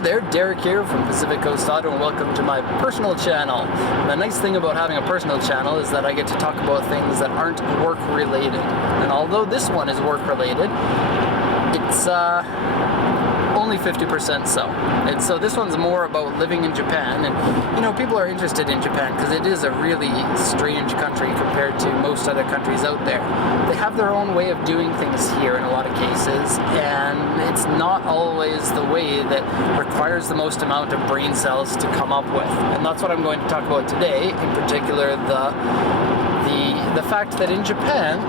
Hi there, Derek here from Pacific Coast Auto, and welcome to my personal channel. The nice thing about having a personal channel is that I get to talk about things that aren't work related. And although this one is work related, it's only 50% so. And so this one's more about living in Japan, and you know, people are interested in Japan because it is a really strange country compared to most other countries out there. They have their own way of doing things here in a lot of cases, and it's not always the way that requires the most amount of brain cells to come up with. And that's what I'm going to talk about today, in particular the fact that in Japan,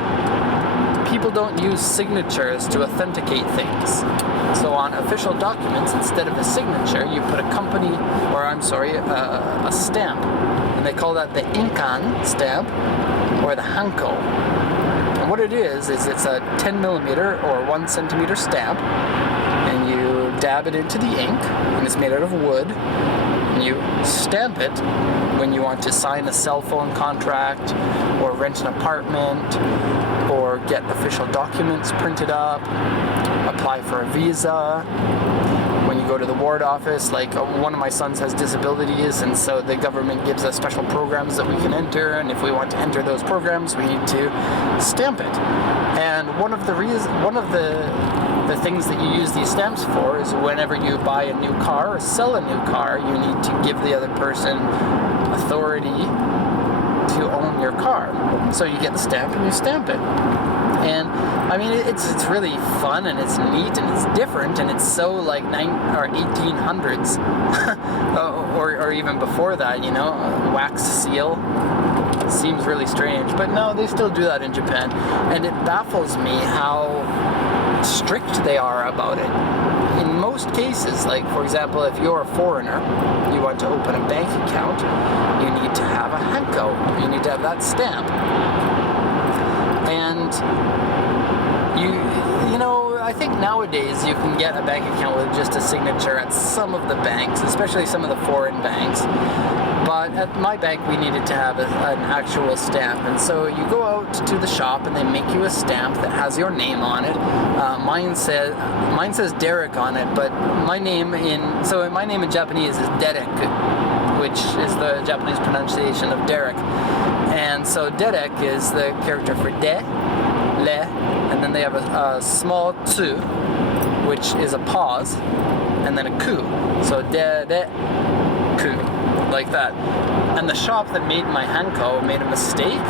people don't use signatures to authenticate things. So on official documents, instead of a signature, you put a stamp. And they call that the Inkan stamp, or the Hanko. And what it is it's a 10 millimeter or 1 centimeter stamp, and you dab it into the ink, and it's made out of wood, and you stamp it when you want to sign a cell phone contract, or rent an apartment, or get official documents printed up, apply for a visa. When you go to the ward office, like one of my sons has disabilities, and so the government gives us special programs that we can enter, and if we want to enter those programs, we need to stamp it. And one of the things that you use these stamps for is whenever you buy a new car or sell a new car, you need to give the other person authority to own your car. So you get the stamp and you stamp it. And I mean, it's really fun, and it's neat, and it's different, and it's so like 1800s or even before that, you know, wax seal. Seems really strange, but no, they still do that in Japan, and it baffles me how strict they are about it. In most cases, like for example, if you're a foreigner, you want to open a bank account, you need to have a Hanko, you need to have that stamp. And you know, I think nowadays you can get a bank account with just a signature at some of the banks, especially some of the foreign banks. But at my bank, we needed to have an actual stamp, and so you go out to the shop and they make you a stamp that has your name on it. Mine says Derek on it, but my name in Japanese is Derek, which is the Japanese pronunciation of Derek. And so Derek is the character for de, le, and then they have a small tsu, which is a pause, and then a ku. So de, ku, like that. And the shop that made my Hanko made a mistake,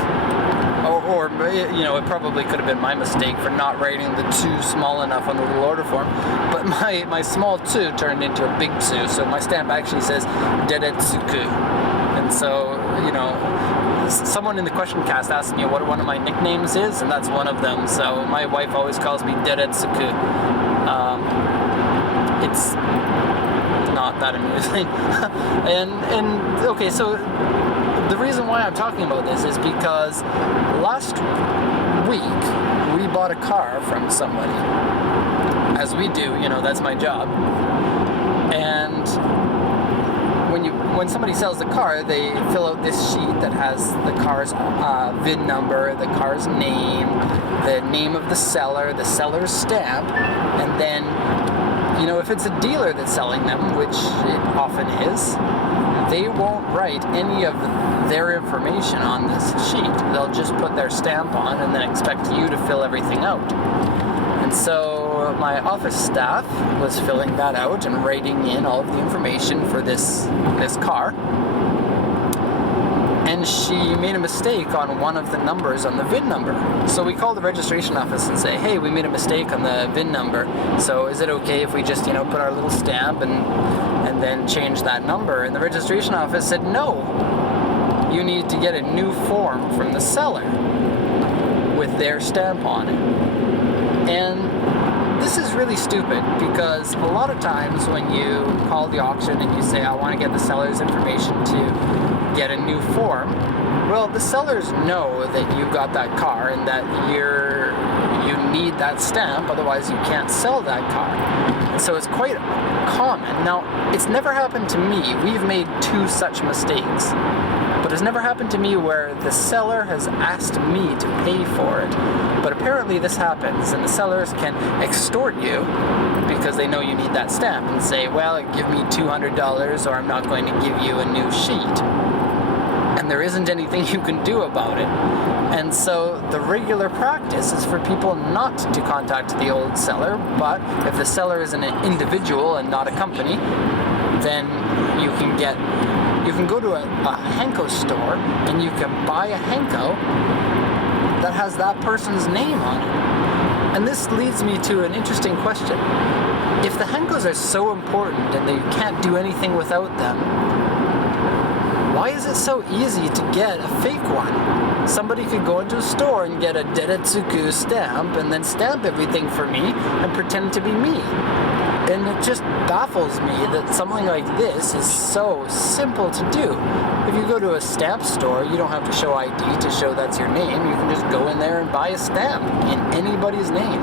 or you know, it probably could have been my mistake for not writing the tsu small enough on the little order form, but my small tsu turned into a big tsu, so my stamp actually says Deretsuku. And so, you know, someone in the question cast asked me what one of my nicknames is, and that's one of them. So my wife always calls me Deretsuku. It's not that amusing. and okay, so the reason why I'm talking about this is because last week we bought a car from somebody, as we do, you know, that's my job. And when somebody sells the car, they fill out this sheet that has the car's VIN number, the car's name, the name of the seller, the seller's stamp, and then, you know, if it's a dealer that's selling them, which it often is, they won't write any of their information on this sheet. They'll just put their stamp on and then expect you to fill everything out. And so my office staff was filling that out and writing in all of the information for this car. And she made a mistake on one of the numbers on the VIN number. So we called the registration office and say, hey, we made a mistake on the VIN number. So is it okay if we just, you know, put our little stamp and then change that number? And the registration office said, no, you need to get a new form from the seller with their stamp on it. And this is really stupid, because a lot of times when you call the auction and you say, I want to get the seller's information to get a new form, well, the sellers know that you got that car and that you need that stamp, otherwise you can't sell that car. so it's quite common. Now, it's never happened to me. We've made 2 such mistakes. But it's never happened to me where the seller has asked me to pay for it. But apparently this happens, and the sellers can extort you because they know you need that stamp and say, well, give me $200 or I'm not going to give you a new sheet. And there isn't anything you can do about it. And so the regular practice is for people not to contact the old seller, but if the seller is an individual and not a company, then you can go to a Hanko store and you can buy a Hanko that has that person's name on it. And this leads me to an interesting question. If the Hankos are so important and that you can't do anything without them, why is it so easy to get a fake one? Somebody could go into a store and get a Deretsuku stamp and then stamp everything for me and pretend to be me. And it just baffles me that something like this is so simple to do. If you go to a stamp store, you don't have to show ID to show that's your name. You can just go in there and buy a stamp in anybody's name.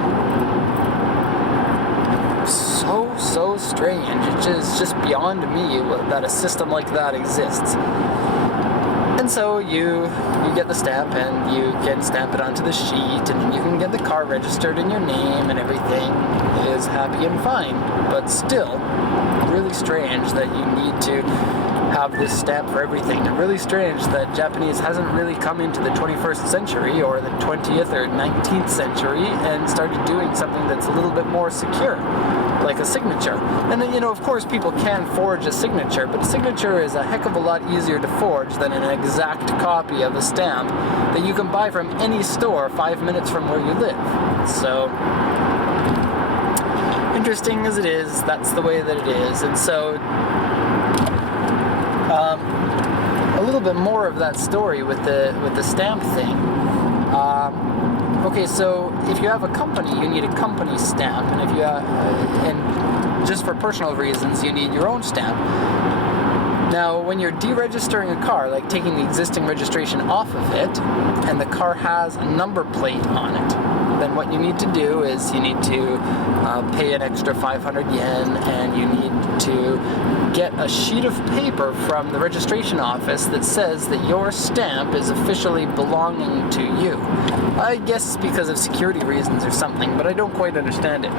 So strange. It's just beyond me that a system like that exists. And so you get the stamp and you can stamp it onto the sheet and then you can get the car registered in your name and everything is happy and fine. But still, really strange that you need to have this stamp for everything. And really strange that Japanese hasn't really come into the 21st century or the 20th or 19th century and started doing something that's a little bit more secure, like a signature. And then, of course people can forge a signature, but a signature is a heck of a lot easier to forge than an exact copy of a stamp that you can buy from any store 5 minutes from where you live. So, interesting as it is, that's the way that it is. And so, a little bit more of that story with the stamp thing. Okay, so if you have a company, you need a company stamp, and if you and just for personal reasons, you need your own stamp. Now, when you're deregistering a car, like taking the existing registration off of it, and the car has a number plate on it, then what you need to do is you need to pay an extra 500 yen, and you need to get a sheet of paper from the registration office that says that your stamp is officially belonging to you. I guess because of security reasons or something, but I don't quite understand it.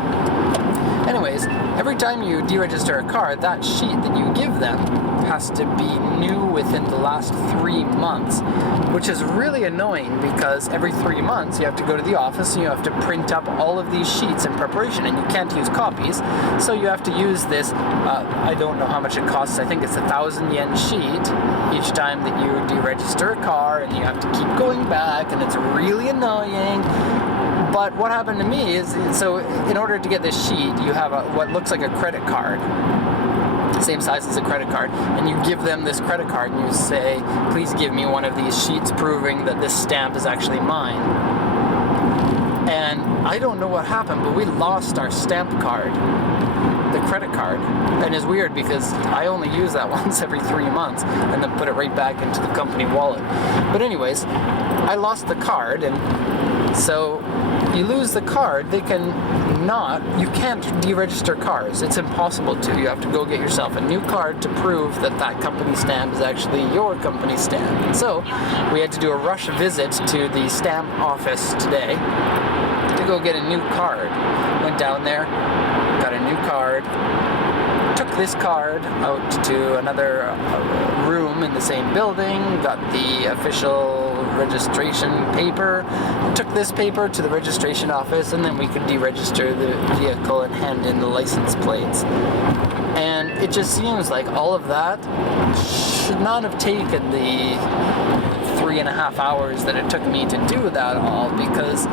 Anyways, every time you deregister a car, that sheet that you give them has to be new within the last 3 months, which is really annoying because every 3 months you have to go to the office and you have to print up all of these sheets in preparation, and you can't use copies, so you have to use this, I don't know how much it costs, I think it's 1,000 yen sheet each time that you deregister a car, and you have to keep going back, and it's really annoying. But what happened to me is, so in order to get this sheet, you have what looks like a credit card, same size as a credit card, and you give them this credit card and you say, please give me one of these sheets proving that this stamp is actually mine. And I don't know what happened, but we lost our stamp card, the credit card. And it's weird because I only use that once every 3 months and then put it right back into the company wallet. But anyways, I lost the card, and so you lose the card, you can't deregister cars. It's impossible to. You have to go get yourself a new card to prove that company stamp is actually your company stamp. And so we had to do a rush visit to the stamp office today to go get a new card. Went down there, got a new card, took this card out to another room in the same building, got the official registration paper, took this paper to the registration office, and then we could deregister the vehicle and hand in the license plates. And it just seems like all of that should not have taken the 3.5 hours that it took me to do that all, because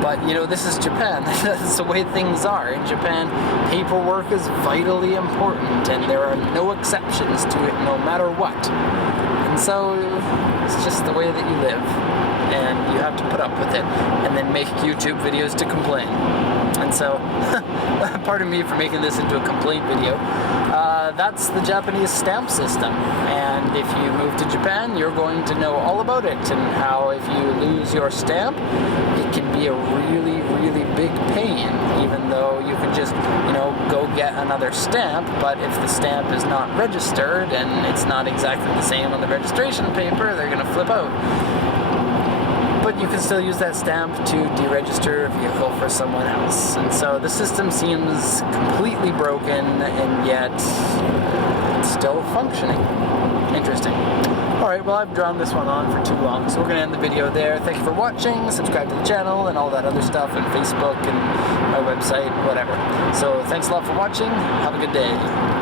but this is Japan. That's the way things are. In Japan, paperwork is vitally important, and there are no exceptions to it, no matter what. And so it's just the way that you live, and you have to put up with it, and then make YouTube videos to complain. And so, pardon me for making this into a complaint video. That's the Japanese stamp system, and if you move to Japan, you're going to know all about it, and how if you lose your stamp, it can be a really, really big pain, even though you can just, go get another stamp, but if the stamp is not registered and it's not exactly the same on the registration paper, they're going to flip out. But you can still use that stamp to deregister a vehicle for someone else. And so the system seems completely broken, and yet it's still functioning. Interesting. Alright, well, I've drawn this one on for too long, so we're going to end the video there. Thank you for watching, subscribe to the channel, and all that other stuff, and Facebook, and my website, whatever. So thanks a lot for watching. Have a good day.